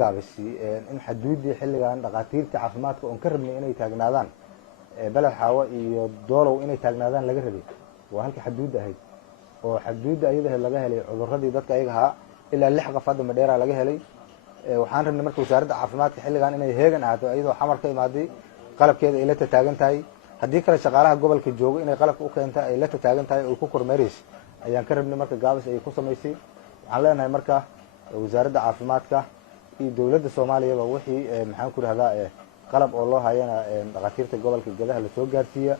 gaabisi in xaduudii xilligan dhaqaatiirta caafimaadka oo ka rabnay inay taagnaadaan balad xaawo iyo doolow inay taagnaadaan laga rabay waa halka xaduud ahayd oo xaduudda ayada laga helay cudurradii dadka ayaga ahaa ilaa 6 qof hadda Madheera laga helay waxaan rabnay marka wasaaradda caafimaadka xilligan inay heegan ahaato ayadoo xamar ka imaaday qalabkeeda ay la taagan tahay haddii kale shaqaalaha gobolka jooga inay qalabka u keenta ay la taagan tahay oo ku kormeeris ayaan ka rabnay marka gaabis ay ku sameysay waxaan leenahay marka wasaaradda caafimaadka iyo dawladda Soomaaliya wixii maxaan ku rahdaa qalab oo loo hayana dhaqaatiirta gobolka Gadaha la soo gaarsiiya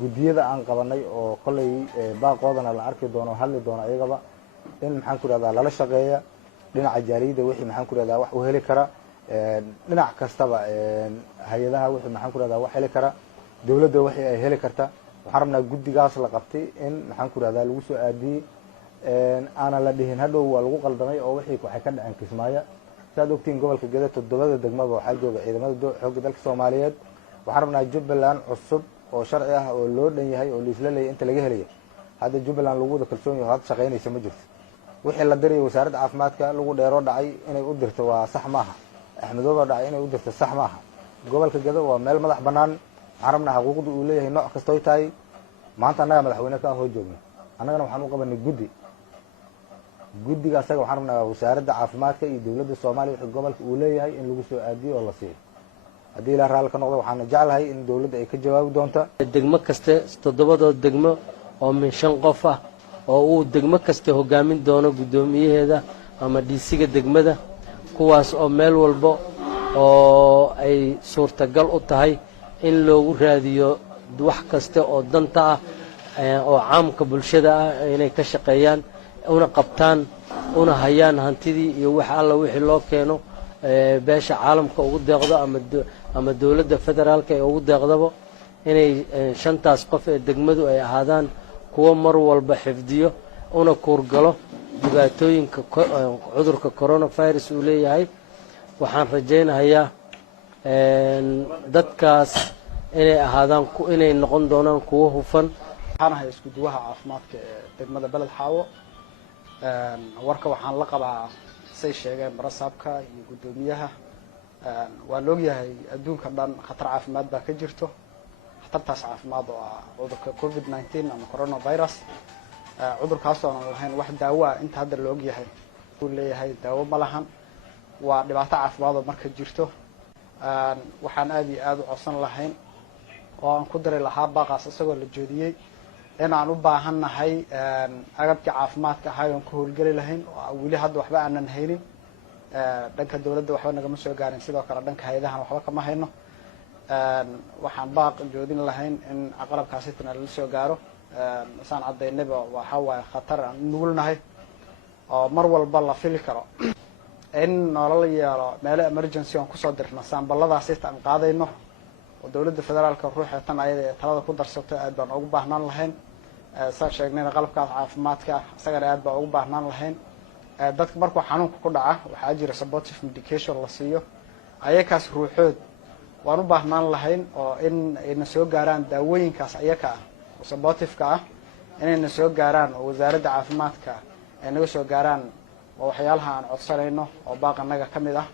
gudiyada aan qabanay oo kolay baaqoodana la arki doono hadli doono ayagaba in maxaan ku rahdaa lala shaqeeya dhinaca jaaliyada wixii maxaan ku rahdaa wax u heli kara dhinac kastaba hay'adaha wixii maxaan ku rahdaa wax heli kara dawladda wixii ay heli karta waxaan rabnaa gudigaas la qabtay in maxaan ku rahdaa lagu soo aadiyay ana la dhihin hadhow waa lagu qaldamay oo wixii waxay ka dhaceen Kismaayo saad ogtiin gobolka Gadaha 7 degmada waxaa jooga ciidamada xoogga dalka Soomaaliyeed waxaan rabnaa Jubbaland cusub oo sharci ah oo loo dhan yahay oo liisla leeyahay inta laga helayo hadda Jubbaland lagu wada kalsoon yahay hadda shaqeynaysa ma jirto wixii la diray wasaaradda caafimaadka lagu dheero dhacay inay u dirto waa sax maaha Axmedooba dhacay inay u dirto sax maaha gobolka Gadaha waa meel madax banaan waxaan rabnaa xuquuqda uu leeyahay nooc kasta oo tahay maanta anaga madaxweyne ka hor joogno annagana waxaan u qabanay guddiga asaga waxaan rabnaa wasaaradda caafimaadka iyo dawladda Soomaaliya wixii gobolka uu leeyahay in lagu soo aadiyo oo la siiyo haddii la raal ka noqdo waxaan jeclahay in dawladda ay ka jawaabi doonto degmo kasta 7 degmo oo min 5 qof ah oo uu degmo kasta hogaamin doono gudoomiyaheeda ama dhiisiga degmada kuwaas oo meel walba oo ay suurtagal u tahay in loogu raadiyo wax kasta oo danta ah oo caamka bulshada ah inay ka shaqeeyaan una qabtaan una hayaan hantidii iyo wax alla wixii loo keeno beesha caalamka ugu deeqdo ama dawladda federaalka ee ugu deeqdaba inay 5taas qof ee degmadu ay ahaadaan kuwa mar walba xifdiyo una kuurgalo dhibaatooyinka cudurka coronavirus uu leeyahay waxaan rajaynayaa dadkaas inay ahaadaan inay noqon doonaan kuwa hufan waxaan ahay isku duwaha caafimaadka ee degmada Balad Xaawo warka waxaan la qabaa say sheegeen barasaabka iyo gudoomiyaha waa loo yahay adduunka dhan khatar caafimaad baa ka jirto khatartaas caafimaad oo ah cudurka COVID-19 ama coronavirus cudurkaas oo aan lahayn wax daawo ah inta hadda loo yahay uu leeyahay daawo ma lahan waa dhibaato caafimaad oo marka jirto waxaan aad iyo aad u codsan lahayn oo aan ku daray lahaa baaqaas isagoo la joodiyay in aan u baahanahay agabka caafimaadka ahay oo ku howlgali lahayn oo wali hadda waxba aanan haynin dhanka dawladda waxba nagama soo gaarin sidoo kale dhanka hay'adaha waxba kama hayno waxaan baaq joodin lahayn in qalabkaasi tan la soo gaaro saan cadeynaba waxa waa khatar aan nugulnahay oo mar walba la fili karo in nolol yeelo meel emergency aan ku soo dirno saamballadaasi tan qaadayno oo dawladda federaalka ruuxa tan ayada talada ku darsato aad baan ugu baahnaan lahayn saa sheegnayna qalabkaas caafimaadka asagana aad baan ugu baahnaan lahayn dadka markuu xanuunka ku dhaca waxaa jira supportive medication la siiyo ayakaas ruuxood waan u baahnaan lahayn oo in ayna soo gaaraan daawooyinkaas ayaka ah oo supportive-ka ah inayna soo gaaraan oo wasaaradda caafimaadka ay naga soo gaaraan oo waxyaalaha aan codsanayno oo baaqanaga ka mid ah